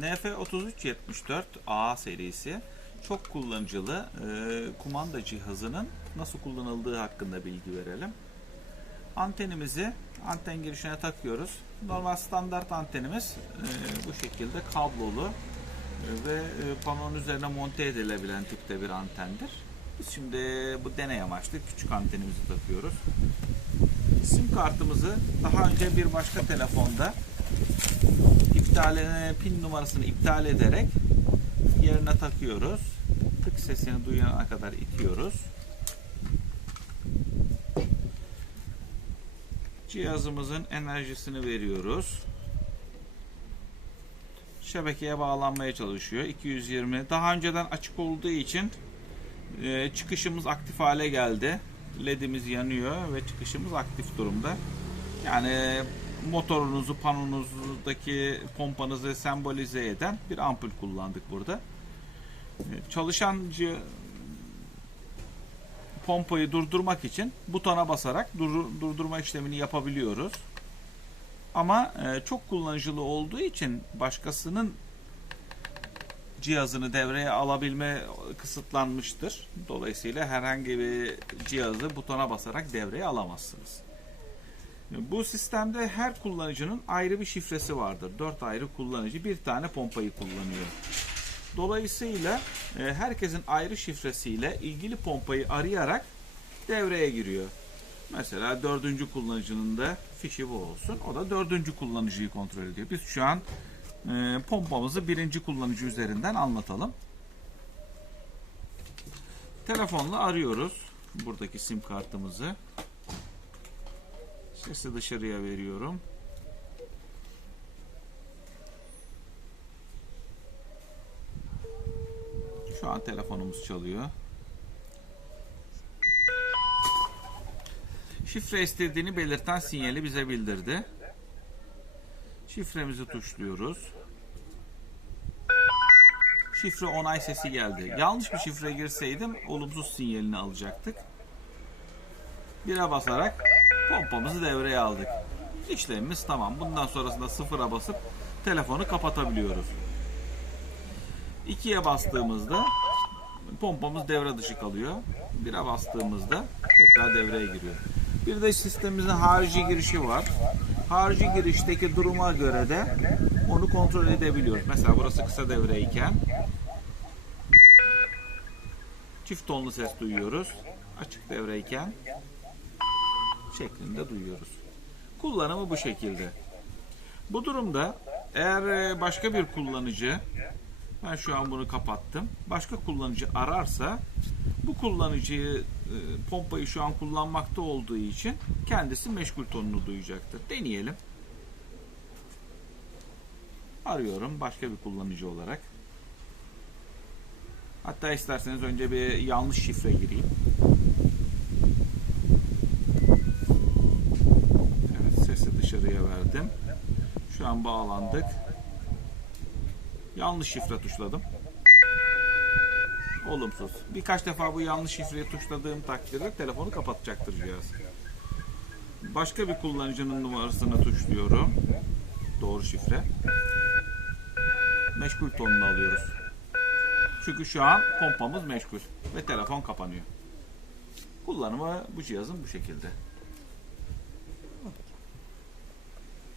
NF3374A serisi çok kullanıcılı e, kumanda cihazının nasıl kullanıldığı hakkında bilgi verelim. Antenimizi anten girişine takıyoruz. Normal standart antenimiz e, bu şekilde kablolu e, ve e, panonun üzerine monte edilebilen tipte bir antendir. Şimdi bu deney amaçlı küçük antenimizi takıyoruz. Sim kartımızı daha önce bir başka telefonda iptal pin numarasını iptal ederek yerine takıyoruz. Tık sesini duyana kadar itiyoruz. Cihazımızın enerjisini veriyoruz. Şebekeye bağlanmaya çalışıyor. 220. Daha önceden açık olduğu için e, çıkışımız aktif hale geldi. LED'imiz yanıyor ve çıkışımız aktif durumda. Yani motorunuzu, panonuzdaki pompanızı sembolize eden bir ampul kullandık burada. Çalışan ci- pompayı durdurmak için butona basarak dur- durdurma işlemini yapabiliyoruz. Ama e, çok kullanıcılı olduğu için başkasının cihazını devreye alabilme kısıtlanmıştır. Dolayısıyla herhangi bir cihazı butona basarak devreye alamazsınız. Bu sistemde her kullanıcının ayrı bir şifresi vardır. 4 ayrı kullanıcı bir tane pompayı kullanıyor. Dolayısıyla e, herkesin ayrı şifresiyle ilgili pompayı arayarak devreye giriyor. Mesela dördüncü kullanıcının da fişi bu olsun. O da dördüncü kullanıcıyı kontrol ediyor. Biz şu an e, pompamızı birinci kullanıcı üzerinden anlatalım. Telefonla arıyoruz buradaki sim kartımızı. Sesi dışarıya veriyorum. Şu an telefonumuz çalıyor. Şifre istediğini belirten sinyali bize bildirdi. Şifremizi tuşluyoruz. Şifre onay sesi geldi. Yanlış bir şifre girseydim olumsuz sinyalini alacaktık. Bire basarak pompamızı devreye aldık. İşlemimiz tamam. Bundan sonrasında sıfıra basıp telefonu kapatabiliyoruz. İkiye bastığımızda pompamız devre dışı kalıyor. Bire bastığımızda tekrar devreye giriyor. Bir de sistemimizin harici girişi var. Harici girişteki duruma göre de onu kontrol edebiliyoruz. Mesela burası kısa devreyken çift tonlu ses duyuyoruz. Açık devreyken şeklinde duyuyoruz. Kullanımı bu şekilde. Bu durumda eğer e, başka bir kullanıcı ben şu an bunu kapattım. Başka kullanıcı ararsa bu kullanıcıyı e, pompayı şu an kullanmakta olduğu için kendisi meşgul tonunu duyacaktır. Deneyelim. Arıyorum başka bir kullanıcı olarak. Hatta isterseniz önce bir yanlış şifre gireyim. Evet sesi dışarıya verdim. Şu an bağlandık. Yanlış şifre tuşladım. Olumsuz. Birkaç defa bu yanlış şifreyi tuşladığım takdirde telefonu kapatacaktır cihaz. Başka bir kullanıcının numarasını tuşluyorum. Doğru şifre. Meşgul tonunu alıyoruz. Çünkü şu an pompamız meşgul ve telefon kapanıyor. Kullanımı bu cihazın bu şekilde.